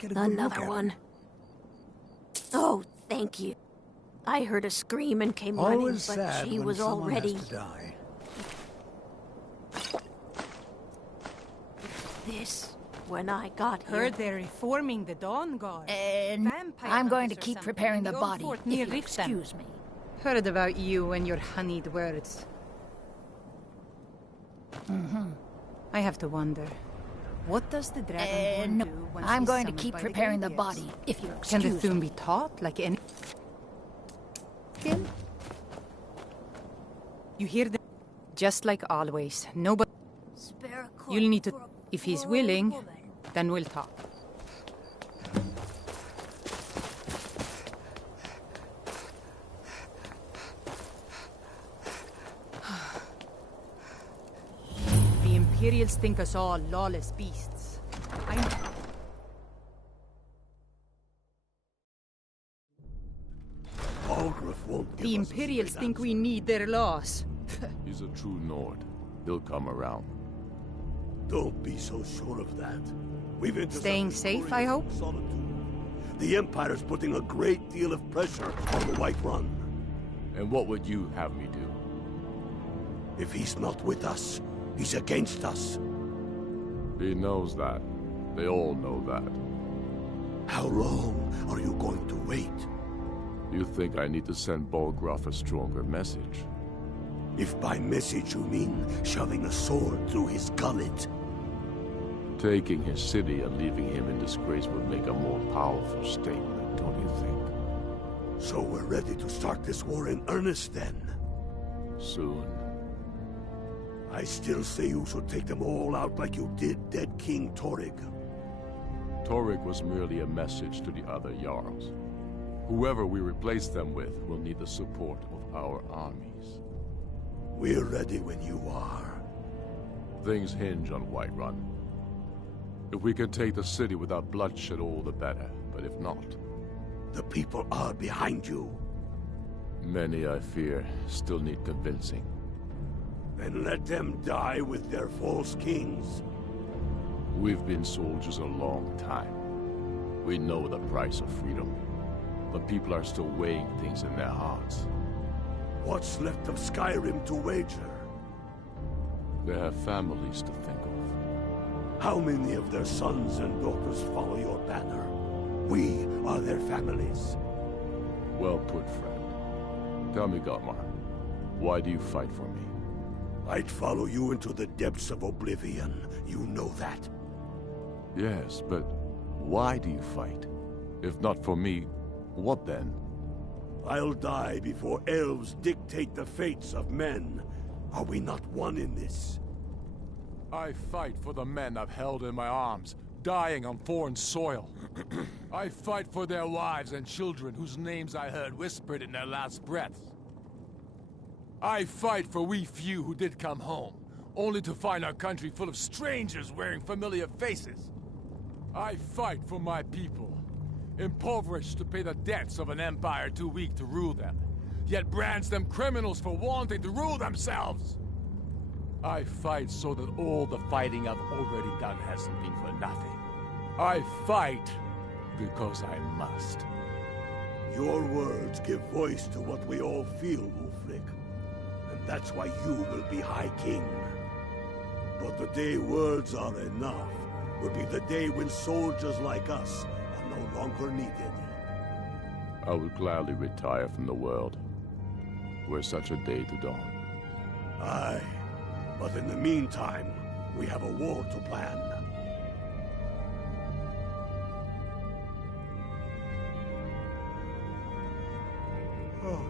get a good look Another at one. him. Oh, thank you. I heard a scream and came running, Always but sad she when was someone already... has to die. This, when I got here... Heard they're reforming the Dawn Guard. Vampire I'm going to hunters or keep something preparing in the old body, fort if near you Riften. excuse me. Heard about you and your honeyed words. I have to wonder, what does the dragon No, do once I'm he's going to summoned keep by preparing the Greybeards? body, if you Can the excuse Thune me. be taught like any... You hear them? Just like always, nobody... You'll need to... If he's willing, then we'll talk. The Imperials think us all lawless beasts. I know. The Imperials think we need their laws. He's a true Nord. He'll come around. Don't be so sure of that. We've Staying safe, I hope? Solitude. The Empire's putting a great deal of pressure on the White Run. And what would you have me do? If he's not with us, he's against us. He knows that. They all know that. How long are you going to wait? You think I need to send Bolgraf a stronger message? If by message you mean shoving a sword through his gullet. Taking his city and leaving him in disgrace would make a more powerful statement, don't you think? So we're ready to start this war in earnest then? Soon. I still say you should take them all out like you did dead King Torrig. Torrig was merely a message to the other Jarls. Whoever we replace them with will need the support of our armies. We're ready when you are. Things hinge on Whiterun. If we can take the city without bloodshed, all the better. But if not... The people are behind you. Many, I fear, still need convincing. Then let them die with their false kings. We've been soldiers a long time. We know the price of freedom. But people are still weighing things in their hearts. What's left of Skyrim to wager? They have families to think of. How many of their sons and daughters follow your banner? We are their families. Well put, friend. Tell me, Gotmar, why do you fight for me? I'd follow you into the depths of oblivion. You know that. Yes, but why do you fight? If not for me, what then? I'll die before elves dictate the fates of men. Are we not one in this? I fight for the men I've held in my arms, dying on foreign soil. I fight for their wives and children whose names I heard whispered in their last breaths. I fight for we few who did come home, only to find our country full of strangers wearing familiar faces. I fight for my people, impoverished to pay the debts of an empire too weak to rule them, yet brands them criminals for wanting to rule themselves. I fight so that all the fighting I've already done hasn't been for nothing. I fight because I must. Your words give voice to what we all feel, Wolfric. And that's why you will be High King. But the day words are enough will be the day when soldiers like us are no longer needed. I would gladly retire from the world, were such a day to dawn. Aye, but in the meantime, we have a war to plan. Oh.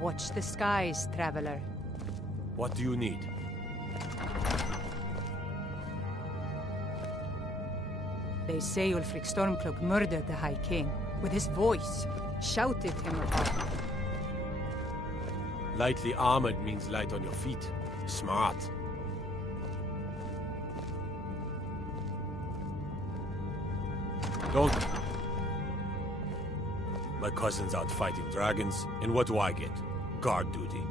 Watch the skies, traveler. What do you need? They say Ulfric Stormcloak murdered the High King. With his voice, shouted him about. Lightly armored means light on your feet. Smart. Don't... My cousin's out fighting dragons, and what do I get? Guard duty.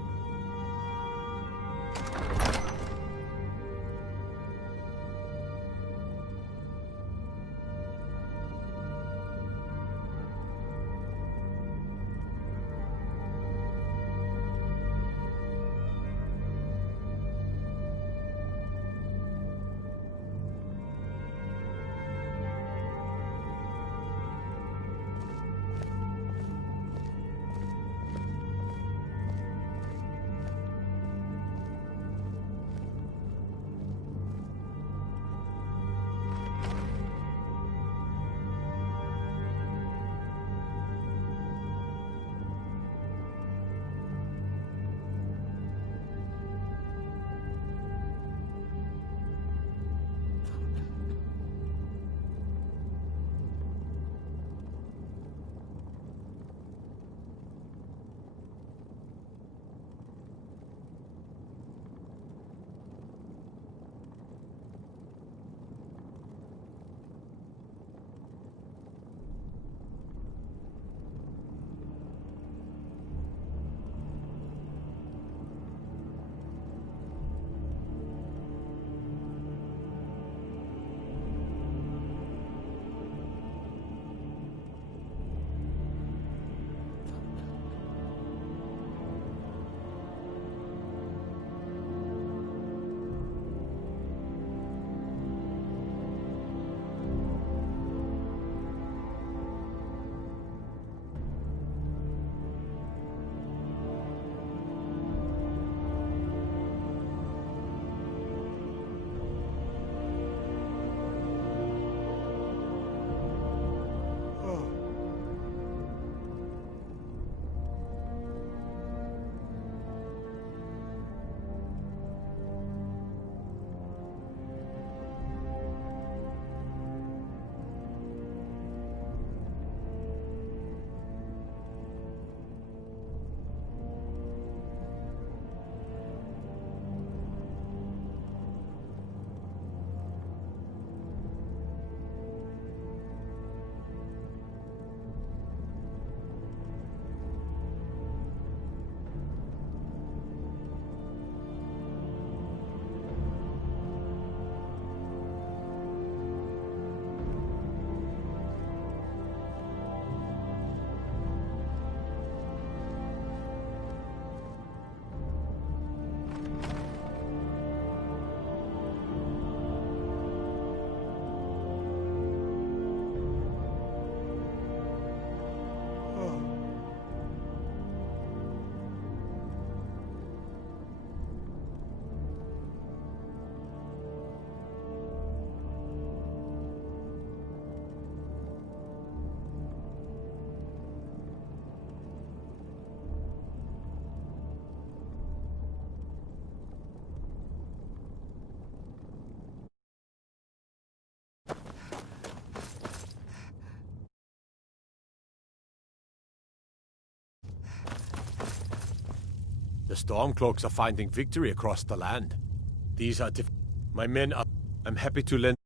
The Stormcloaks are finding victory across the land. These are my men are... I'm happy to lend...